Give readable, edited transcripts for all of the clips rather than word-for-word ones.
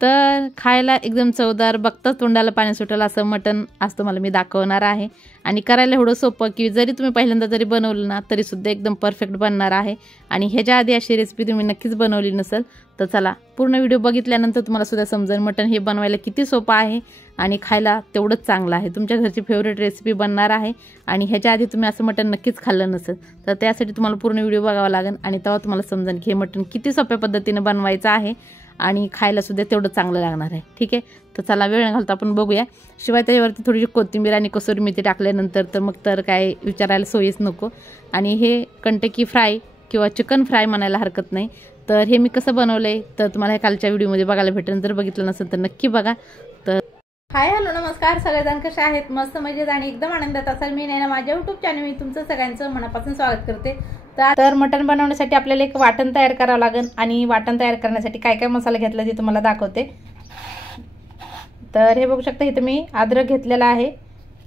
तर खायला एकदम चवदार, बघताच तोंडाला पाणी सुटेल असं मटण आज तुम्हाला मी दाखवणार आहे. आणि करायला एवढं सोपं की जरी तुम्ही पहिल्यांदा जरी बनवलं ना तरीसुद्धा एकदम परफेक्ट बनणार आहे. आणि ह्याच्या आधी अशी रेसिपी तुम्ही नक्कीच बनवली नसेल तर चला पूर्ण व्हिडिओ बघितल्यानंतर तुम्हाला सुद्धा समजेल मटण हे बनवायला किती सोपं आहे आणि खायला तेवढंच चांगलं आहे. तुमच्या घरची फेवरेट रेसिपी बनणार आहे. आणि ह्याच्या आधी तुम्ही असं मटण नक्कीच खाल्लं नसेल तर त्यासाठी तुम्हाला पूर्ण व्हिडिओ बघावा लागेल आणि तेव्हा तुम्हाला समजेल की हे मटण किती सोप्या पद्धतीने बनवायचं आहे आणि खायला सुद्धा तेवढं चांगलं लागणार आहे. ठीक आहे, तर चला वेळ न घालता आपण बघूया. शिवाय त्याच्यावरती थोडीशी कोथिंबीर आणि कसुरी मेथी टाकल्यानंतर तर मग तर काय विचारायला सोयीच नको. आणि हे कंटकी फ्राय किंवा चिकन फ्राय म्हणायला हरकत नाही. तर हे मी कसं बनवलं आहे तर तुम्हाला हे कालच्या व्हिडिओमध्ये बघायला भेटेल. जर बघितलं नसेल तर नक्की बघा. तर हाय हॅलो नमस्कार, सगळेजण कसे आहेत? मस्त मजेत आणि एकदम आनंदात असाल. मी नैना, माझ्या यूट्यूब चॅनल मी तुमचं सगळ्यांचं मनापासून स्वागत करते. तर मटण बनवण्यासाठी आपल्याला एक वाटण तयार करावं लागेल आणि वाटण तयार करण्यासाठी काय काय मसाला घेतला ते तुम्हाला दाखवते. तर हे बघू शकता इथं मी अद्रक घेतलेला आहे.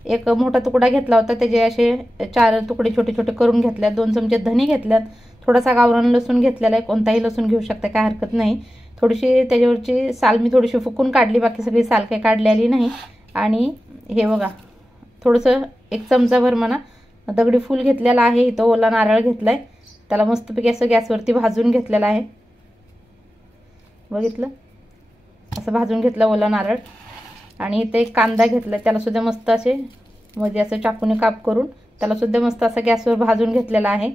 एक मोठा तुकडा घेतला होता, त्याचे असे 4 तुकडे छोटे छोटे करून घेतल्यात. 2 चमचे धने घेतल्यात. थोडासा गावरान लसूण घेतलेला आहे. कोणताही लसूण घेऊ शकता, काय हरकत नाही. थोडीशी त्याच्यावरची साल मी थोडीशी फुकून काढली, बाकी सगळी साल काही काढलेली नाही. आणि हे बघा थोडंसं 1 चमचाभर म्हणा दगडी फूल घेतलेला आहे. इथं ओला नारळ घेतलाय, त्याला मस्तपैकी असं गॅसवरती भाजून घेतलेला आहे. बघितलं, असं भाजून घेतलं ओला नारळ. आणि इथे एक कांदा घेतला, त्याला सुद्धा मस्त असे मध्ये असं चाकूने काप करून त्याला सुद्धा मस्त असं गॅसवर भाजून घेतलेला आहे.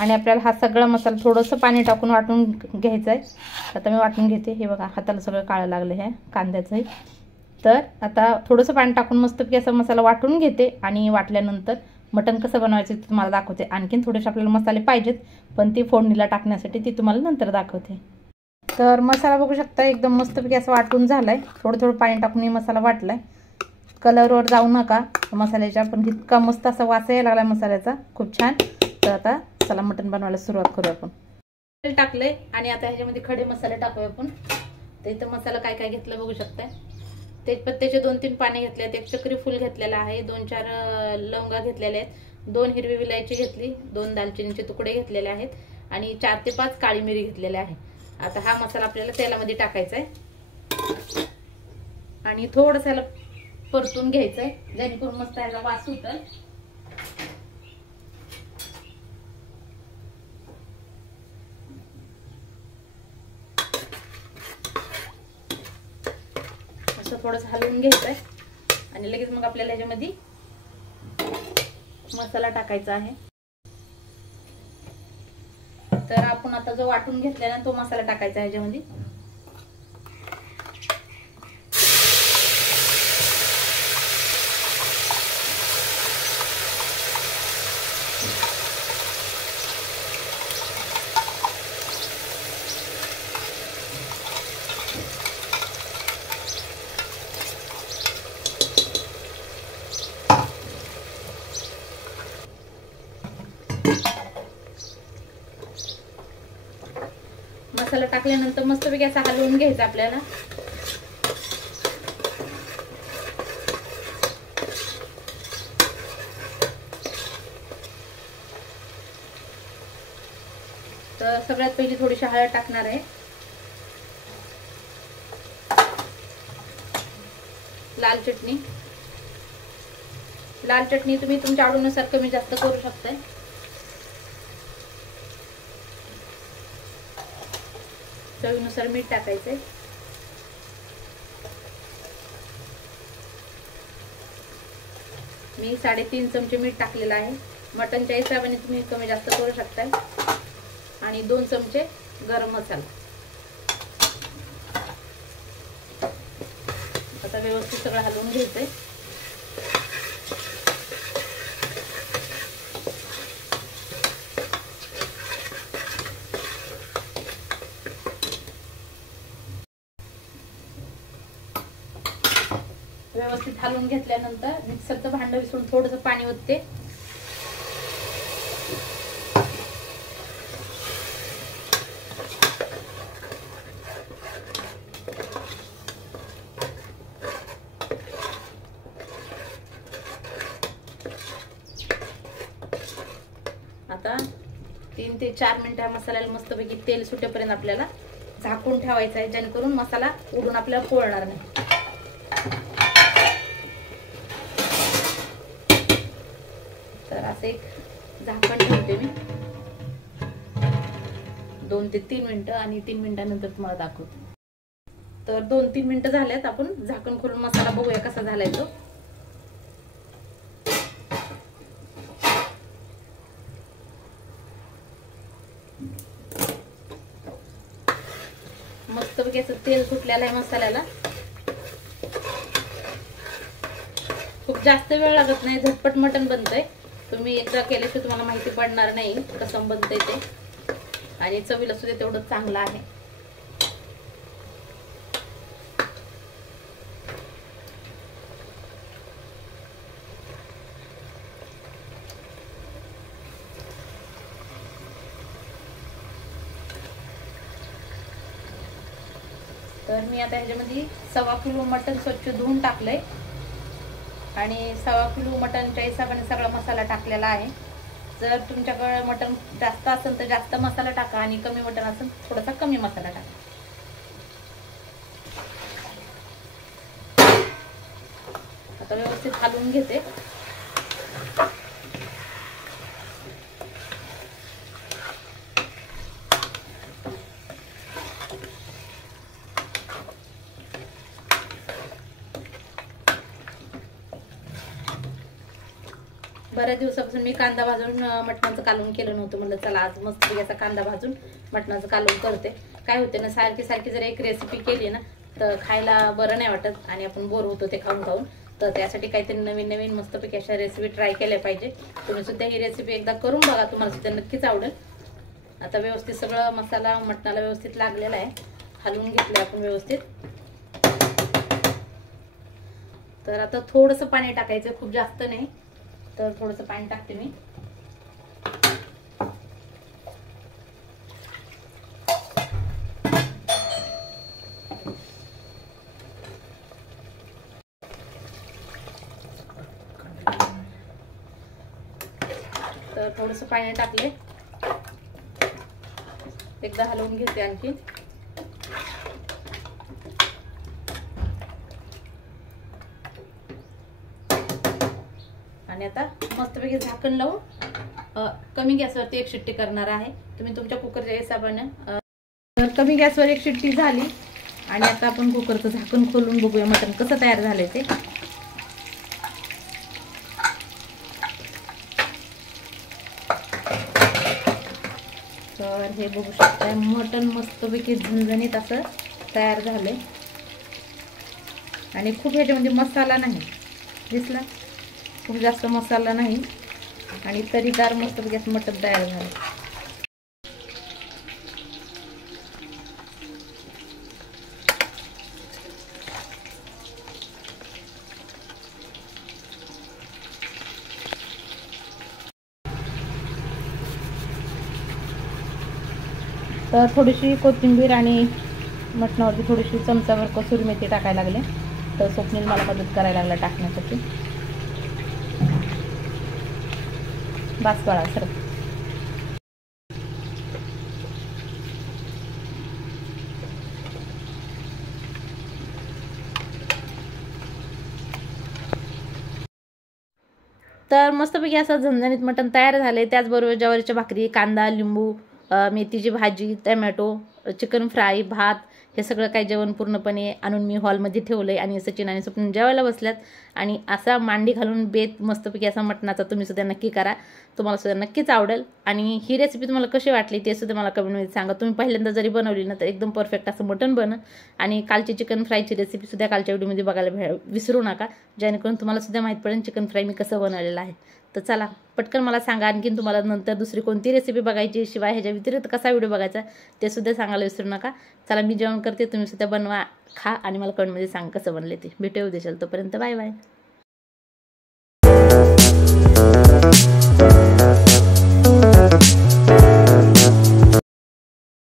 आणि आपल्याला हा सगळा मसाला थोडंसं पाणी टाकून वाटून घ्यायचा आहे. आता मी वाटून घेते. हे बघा हाताला सगळं काळं लागलं आहे कांद्याचंही. तर आता थोडंसं पाणी टाकून मस्तपैकी असा मसाला वाटून घेते आणि वाटल्यानंतर मटण कसं बनवायचं ते तुम्हाला दाखवते. आणखीन थोडेसे आपल्याला मसाले पाहिजेत, पण ती फोडणीला टाकण्यासाठी ती तुम्हाला नंतर दाखवते. तर मसाला बघू शकता एकदम मस्तपैकी असं वाटून झालाय. थोडं थोडं पाणी टाकून मी मसाला वाटलाय. कलरवर जाऊ नका मसाल्याच्या, पण इतका मस्त असा वास यायला लागला मसाल्याचा, खूप छान. तर आता चला मटण बनवायला सुरुवात करूया. आपण तेल टाकले आणि आता ह्याच्यामध्ये खडे मसाले टाकूया आपण. तर इथं मसाला काय काय घेतलं बघू शकताय. तेजपत्त्याचे 2-3 पाने घेतलेत, 1 चक्री फूल घेतलेला आहे, 2-4 लवंगा घेतलेल्या आहेत, 2 हिरवी विलायची घेतली, 2 दालचिनीचे तुकडे घेतलेले आहेत आणि 4 ते 5 काळी मिरी घेतलेल्या आहे. आता हा मसाला आपल्याला तेलामध्ये टाकायचा आहे आणि थोडंसं याला परतून घ्यायचं आहे, जेणेकरून मस्त याचा वास सुटेल. असं थोडंसं हलवून घ्यायचं आहे आणि लगेच मग आपल्याला ह्याच्यामध्ये मसाला टाकायचा आहे. तर आपण आता जो वाटून घेतलेला तो मसाला टाकायचा आहे ह्याच्यामध्ये. मसाला टाकल्यानंतर मस्तपैकी असा हलवून घ्यायचा आपल्याला. तर सगळ्यात पहिली थोडीशी हळद टाकणार आहे. लाल चटणी तुम्ही तुमच्या आवडीनुसार कमी जास्त करू शकता. चवीनुसार मीठ टाकायचंय. मी 3.5 चमचे मीठ टाकलेलं आहे. मटनच्या हिशोबाने तुम्ही कमी जास्त करू शकताय. आणि 2 चमचे गरम मसाला. आता व्यवस्थित सगळं हलवून घ्यायचंय. व्यवस्थित हलवून घेतल्यानंतर मिक्सरचं भांडं विसरून थोडंसं पाणी ओतते. आता 3 ते 4 मिनिटं मसाल्याला मस्तपैकी तेल सुटेपर्यंत आपल्याला झाकून झाकून ठेवायचं आहे, जेणेकरून मसाला उडून आपल्याला पोळणार नाही. तर असं एक झाकण ठेवते मी 2 ते 3 मिनिटं आणि 3 मिनिटांनंतर तुम्हाला दाखवते. तर 2-3 मिनिटं झाल्यात. आपण झाकण खोलून मसाला बघूया कसा झालाय तो. मस्तपैकी असं तेल सुटलेलं आहे मसाल्याला. खूप जास्त वेळ लागत नाही, झटपट मटण बनतंय. तुम्ही एकदा केल्याशिवाय तुम्हाला माहिती पडणार नाही कसं बनतंय ते, आणि चवीला सुद्धा तेवढं चांगलं आहे. तर मी आता ह्याच्यामध्ये 1.25 किलो मटण स्वच्छ धुवून टाकलंय आणि 1.25 किलो मटणच्या हिशोबाने सगळा मसाला टाकलेला आहे. जर तुमच्याकडे मटण जास्त असेल तर जास्त मसाला टाका आणि कमी मटण असेल थोडासा कमी मसाला टाका. आता व्यवस्थित हलवून घेते. बऱ्याच दिवसापासून मी कांदा भाजून मटणाचं कालवण केलं नव्हतं. म्हणलं चला आज मस्त याचा कांदा भाजून मटणाचं कालवण करते. काय होते ना, सारखी सारखी जर एक रेसिपी केली ना तर खायला बरं नाही वाटत आणि आपण बोर होतो ते खाऊन खाऊन. तर त्यासाठी काहीतरी नवीन नवीन मस्तपैकी अशा रेसिपी ट्राय केल्या पाहिजे. तुम्ही सुद्धा ही रेसिपी एकदा करून बघा, तुम्हाला सुद्धा नक्कीच आवडेल. आता व्यवस्थित सगळं मसाला मटणाला व्यवस्थित लागलेला आहे. हलवून घेतले आपण व्यवस्थित. तर आता थोडंसं पाणी टाकायचं, खूप जास्त नाही. तर थोडंसं पाणी टाकते मी. तर थोडंसं पाणी टाकले, एकदा हलवून घेते आणखी. आणि आता मस्तपैकी झाकण लावून कमी गॅसवरती 1 शिट्टी करणार आहे. तुम्ही तुमच्या कुकरच्या हिशोबाने. तर कमी गॅसवर 1 शिट्टी झाली आणि आता आपण कुकरचं झाकण खोलून बघूया मटण कसं तयार झालंय ते. तर हे बघू शकताय, मटण मस्तपैकी झणझणीत असं तयार झालंय आणि खूप ह्याच्यामध्ये मसाला नाही दिसला, खूप जास्त मसाला नाही आणि तरीदार मस्तपैकी असं मटण तयार झालं. तर थोडीशी कोथिंबीर आणि मटणावरती थोडीशी चमचाभर कसुरी मेथी टाकायला लागले. तर स्वप्नील मला मदत करायला लागला टाकण्यासाठी. बस बाळा सर. तर मस्तपैकी असं झणझणीत मटण तयार झाले. त्याचबरोबर ज्वारीच्या भाकरी, कांदा, लिंबू, मेथीची भाजी, टमॅटो, चिकन फ्राय, भात, हे सगळं काही जेवण पूर्णपणे आणून मी हॉलमध्ये ठेवलंय आणि सचिन आणि स्वप्न जेवायला बसल्यात. आणि असा मांडी घालून बेत मस्तपैकी असा मटणाचा तुम्ही सुद्धा नक्की करा, तुम्हाला सुद्धा नक्कीच आवडेल. आणि ही रेसिपी तुम्हाला कशी वाटली ते सुद्धा मला कमेंटमध्ये सांगा. तुम्ही पहिल्यांदा जरी बनवली ना तर एकदम परफेक्ट असं मटण बनं. आणि कालची चिकन फ्रायची रेसिपी सुद्धा कालच्या व्हिडिओमध्ये बघायला विसरू नका, जेणेकरून तुम्हाला सुद्धा माहीत पडेल चिकन फ्राय मी कसं बनवलेलं आहे. तर चला पटकन मला सांगा, आणखीन तुम्हाला नंतर दुसरी कोणती रेसिपी बघायची, शिवाय ह्याच्या व्यतिरिक्त कसा व्हिडिओ बघायचा ते सुद्धा सांगायला विसरू नका. चला मी जेवण करते, तुम्ही सुद्धा बनवा, खा आणि मला कमेंटमध्ये सांग कसं बनले ते. भेटू उद्या. तोपर्यंत बाय बाय.